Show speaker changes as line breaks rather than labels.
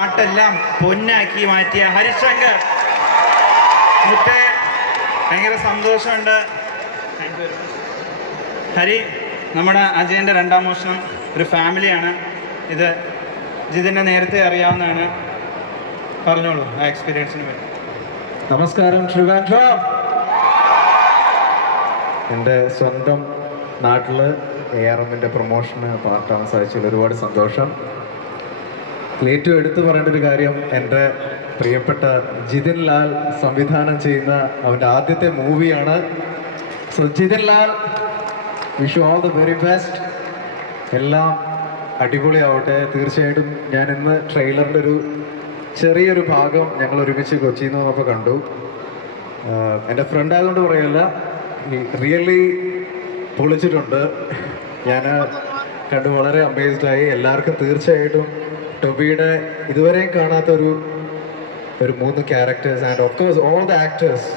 പാട്ടെല്ലാം പൊന്നാക്കി മാറ്റിയ ഹരിശങ്കർ. മുത്തേ ഭയങ്കര സന്തോഷമുണ്ട്. ഹരി നമ്മുടെ അജയന്റെ രണ്ടാം മോഷണം ഒരു ഫാമിലിയാണ്. ഇത് ജിതിനെ നേരത്തെ അറിയാവുന്നതാണ്. പറഞ്ഞോളൂ ആ എക്സ്പീരിയൻസിന് പറ്റി
നമസ്കാരം ട്രിവാൻഡ്രം എന്റെ സ്വന്തം നാട്ടിൽ എ ആർ എമ്മിന്റെ പ്രൊമോഷന് പാർട്ടാവാൻ സാധിച്ചതിൽ ഒരുപാട് സന്തോഷം. ഏറ്റവും എടുത്തു പറയേണ്ട ഒരു കാര്യം എന്റെ പ്രിയപ്പെട്ട ജിതിൻ ലാൽ സംവിധാനം ചെയ്യുന്ന അവന്റെ ആദ്യത്തെ മൂവിയാണ്. So Jithin Lal wish all the very best എല്ലാം അടിപൊളിയാവട്ടെ. തീർച്ചയായിട്ടും ഞാൻ ഇന്ന് ട്രെയിലറിന്റെ ഒരു ചെറിയൊരു ഭാഗം ഞങ്ങൾ ഒരുമിച്ച് കൊച്ചിയിൽ നിന്ന് കണ്ടു. എന്റെ ഫ്രണ്ട് ആയതുകൊണ്ട് പറയല്ല. റിയലി പൊളിച്ചിട്ടുണ്ട്. ഞാൻ കണ്ട് വളരെ അമേസ്ഡായി എല്ലാവർക്കും തീർച്ചയായിട്ടും ടൊബിയുടെ ഇതുവരെയും കാണാത്ത ഒരു ഒരു മൂന്ന് characters and of course all the actors